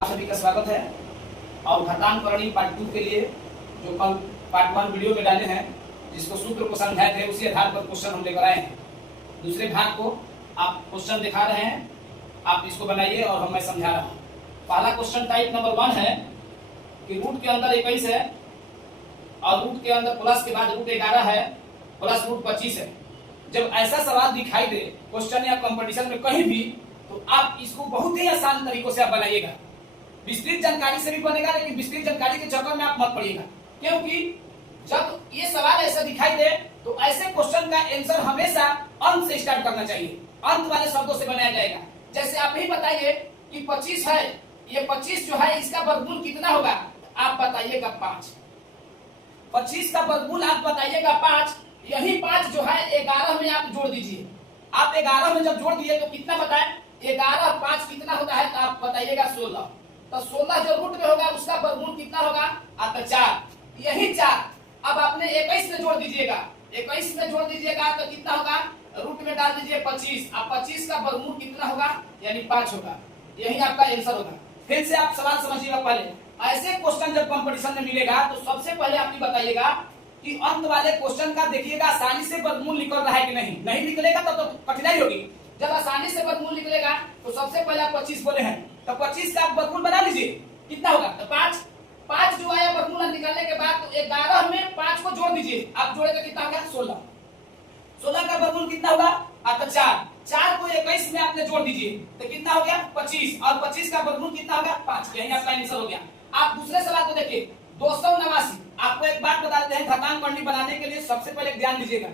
आप सभी का स्वागत है। और घटानुकरणी पार्ट 2 के लिए जो कल पार्ट 1 वीडियो में डाले हैं, जिसको सूत्र को समझाए थे, उसी आधार पर क्वेश्चन हम लेकर आए हैं। दूसरे भाग को आप क्वेश्चन दिखा रहे हैं, आप इसको बनाइए और मैं समझा रहा हूँ। पहला क्वेश्चन टाइप नंबर 1 है कि रूट के अंदर 21 है और रूट के अंदर प्लस के बाद रूट 11 है प्लस रूट 25 है। जब ऐसा सवाल दिखाई दे क्वेश्चन या कंपटीशन में कहीं भी, तो आप इसको बहुत ही आसान तरीकों से आप बनाइएगा। विस्तृत जानकारी से भी बनेगा, लेकिन विस्तृत जानकारी के चक्कर में आप मत पड़िएगा, क्योंकि जब ये सवाल ऐसा दिखाई दे तो ऐसे क्वेश्चन का आंसर हमेशा अंत से स्टार्ट करना चाहिए, अंत वाले शब्दों से बनाया जाएगा। जैसे आप ही बताइए कि 25 है, ये 25 जो है इसका वर्गमूल कितना होगा, आप बताइएगा 5। 25 का वर्गमूल आप बताइएगा 5। यही 5 जो है 11 में आप जोड़ दीजिए। आप 11 में जब जोड़ दिए तो कितना बताए, 11 5 कितना होता है, तो आप बताइएगा 16। तो 16 जो रूट में होगा उसका वर्गमूल कितना होगा, आपका 4। यही 4 अब आपने 21 में जोड़ दीजिएगा। 21 में जोड़ दीजिएगा तो कितना होगा, रूट में डाल दीजिए 25। अब 25 का वर्गमूल कितना होगा, यानी 5 होगा। यही आपका आंसर होगा। फिर से आप सवाल समझिएगा। पहले ऐसे क्वेश्चन जब कंपटीशन में मिलेगा तो सबसे पहले आप ये बताइएगा कि अंत वाले क्वेश्चन का देखिएगा आसानी से वर्गमूल निकल रहा है कि नहीं। नहीं निकलेगा तो कठिनाई होगी। जब आसानी से वर्गमूल निकलेगा तो सबसे पहले आप 25 बोले हैं, तो 25 का आप वर्गमूल बना लीजिए। कितना होगा, तो 5 जो आया वर्गमूल निकालने के बाद तो 11 में 5 को जोड़ दीजिए। आप जोड़े तो कितना होगा, 16। 16 का वर्गमूल कितना होगा, आपका 4 को 21 में आपने जोड़ दीजिए तो कितना हो गया, 25। और 25 का वर्गमूल कितना होगा, 5। यही आपका आंसर हो गया। आप दूसरे सवाल को देखिए, 289। आपको एक बात बता देते हैं, घटानुकरणी बनाने के लिए सबसे पहले ध्यान दीजिएगा,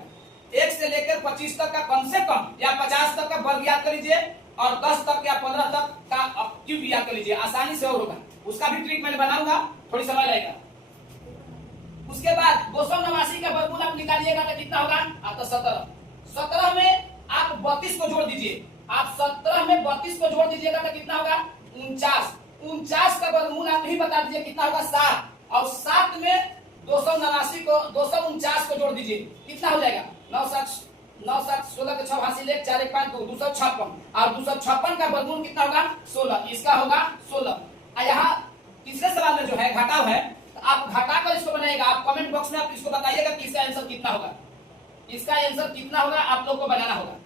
1 से लेकर 25 तक का कम से कम या 50 तक का वर्ग याद कर लीजिए और 10 तक या 15 तक का क्यूब याद कर लीजिए। आसानी से और होगा। उसका भी ट्रिक मैंने बनाऊंगा, थोड़ी समय लगेगा। उसके बाद 289 का वर्गमूल आप निकालिएगा तो कितना होगा, आपका 17। 17 में आप 32 को जोड़ दीजिए। आप 17 में 32 को जोड़ दीजिएगा तो कितना होगा, 49। 49 का वर्गमूल आप ही बता दीजिए कितना होगा, 7। और 7 में 289 को 249 को जोड़ दीजिए, कितना हो जाएगा, 9 7 16 के 6 हासिल 1 4 1 5 2 256। और 256 का वर्गमूल कितना होगा, 16। इसका होगा 16। यहाँ तीसरे सवाल में जो है घटाव है, तो आप घटा कर इसको बनाइएगा। आप कमेंट बॉक्स में आप इसको बताइएगा कि इसका आंसर कितना होगा। इसका आंसर कितना होगा आप लोग को बनाना होगा।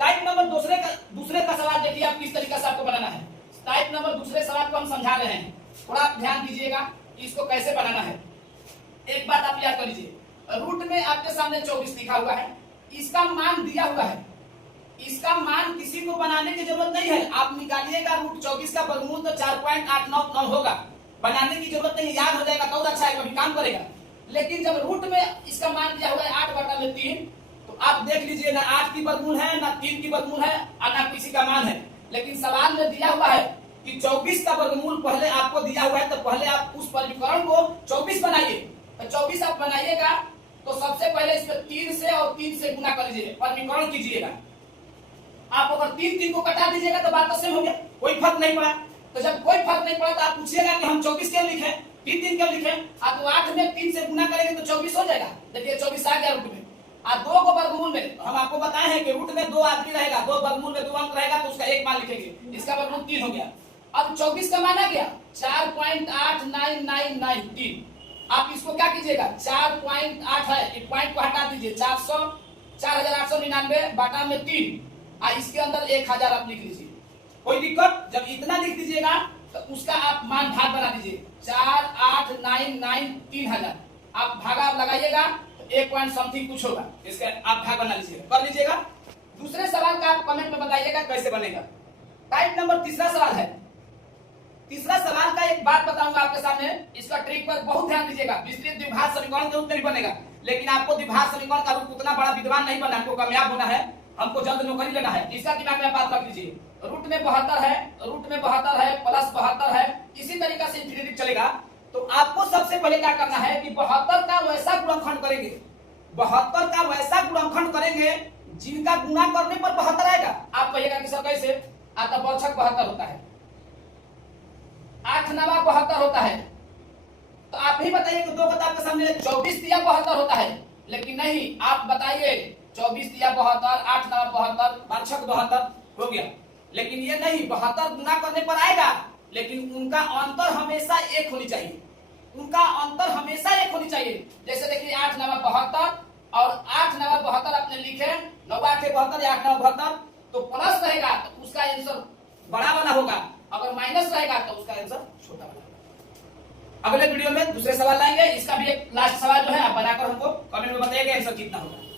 टाइप नंबर दूसरे का सवाल देखिए आप किस तरीके से आपको बनाना है। टाइप नंबर दूसरे सवाल को हम समझा रहे हैं, थोड़ा ध्यान दीजिएगा कि इसको कैसे बनाना है। एक बात आप याद कर लीजिए, रूट में आपके सामने 24 लिखा हुआ है, इसका मान दिया हुआ है। इसका मान किसी को बनाने की जरूरत नहीं है। आप निकालिएगा रूट 24 का वर्गमूल तो 4.899 होगा। बनाने की जरूरत नहीं, याद हो जाएगा तो अच्छा है, कभी काम करेगा। लेकिन जब रूट में इसका मान दिया हुआ है 8/3, तो आप देख लीजिए ना 8 की वर्गमूल है, ना 3 की वर्गमूल है और ना किसी का मान है। लेकिन सवाल में दिया हुआ है कि 24 का वर्गमूल पहले आपको दिया हुआ है, तो पहले आप उस समीकरण को 24 बनाइए। तो 24 आप बनाइएगा तो सबसे पहले इसमें 3 से और 3 से गुना कर लीजिए, समीकरण कीजिएगा। आप अगर 3 को कटा दीजिएगा तो बात तो सेम हो गया, कोई फर्क नहीं पड़ा। तो जब कोई फर्क नहीं पड़ा तो आप पूछिएगा कि हम 24 क्यों लिखे, 3 क्यों लिखे। आप 8 में 3 से गुना करेंगे तो 24 हो जाएगा। देखिए 24 आ गया रूट में। और 2 को वर्गमूल में हम आपको बताए हैं कि रूट में 2 आदमी रहेगा, 2 वर्गमूल में 2 अंक रहेगा, तो उसका एक मान लिखेंगे। इसका वर्गमूल 3 हो गया। अब 24 का मान आ गया 4.8993। आप इसको क्या कीजिएगा, 4.8 है, एक पॉइंट को हटा दीजिए, 4899 बाटा में 3 और इसके अंदर 1000 आप लिख लीजिए। कोई दिक्कत, जब इतना लिख दीजिएगा तो उसका आप मान भाग बना दीजिए, 4899 3000। आप भागा आप लगाइएगा तो 1 पॉइंट समथिंग कुछ होगा, इसका आप भाग बना लीजिएगा, कर लीजिएगा। दूसरे सवाल का आप कमेंट में बताइएगा कैसे बनेगा। टाइप नंबर तीसरा सवाल है। तीसरा सवाल का एक बात बताऊंगा आपके सामने, इसका ट्रिक पर बहुत ध्यान दीजिएगा। विस्तृत द्विघात समीकरण के रूप में भी बनेगा, लेकिन आपको द्विघात समीकरण का रूप उतना बड़ा विद्वान नहीं बनना, हमको कामयाब होना है, हमको जल्द नौकरी लेना है। इसका दिमाग में बात रख लीजिए। रूट में 72 है, रूट में 72 है, प्लस 72 है, इसी तरीका से इंफिनिटी चलेगा। तो आपको सबसे पहले क्या करना है कि 72 का वैसा गुणनखंड करेंगे, 72 का वैसा गुणनखंड करेंगे जिनका गुणा करने पर 72 आएगा। आप कहिएगा कि सर कैसे, आपका बौछक 72 होता है, 8 नवा 72 होता है। तो आप ही बताइए कि 2 बता आपके सामने 24 दिया 72 होता है, लेकिन नहीं, आप बताइए 24 दिया 72, 8 नवा 72, 72 हो गया। लेकिन ये नहीं, 72 गुना करने पर आएगा लेकिन उनका अंतर हमेशा एक होनी चाहिए, उनका अंतर हमेशा एक होनी चाहिए। जैसे देखिए 8 9 72 और 8 9 72 आपने लिखे 9 8 72 या 8 9 72, तो प्लस रहेगा तो उसका आंसर बड़ा वाला होगा, अगर माइनस रहेगा तो उसका आंसर छोटा वाला होगा। अगले वीडियो में दूसरे सवाल लाएंगे, इसका भी एक लास्ट सवाल जो है आप बनाकर हमको कमेंट में बताइएगा आंसर कितना होगा।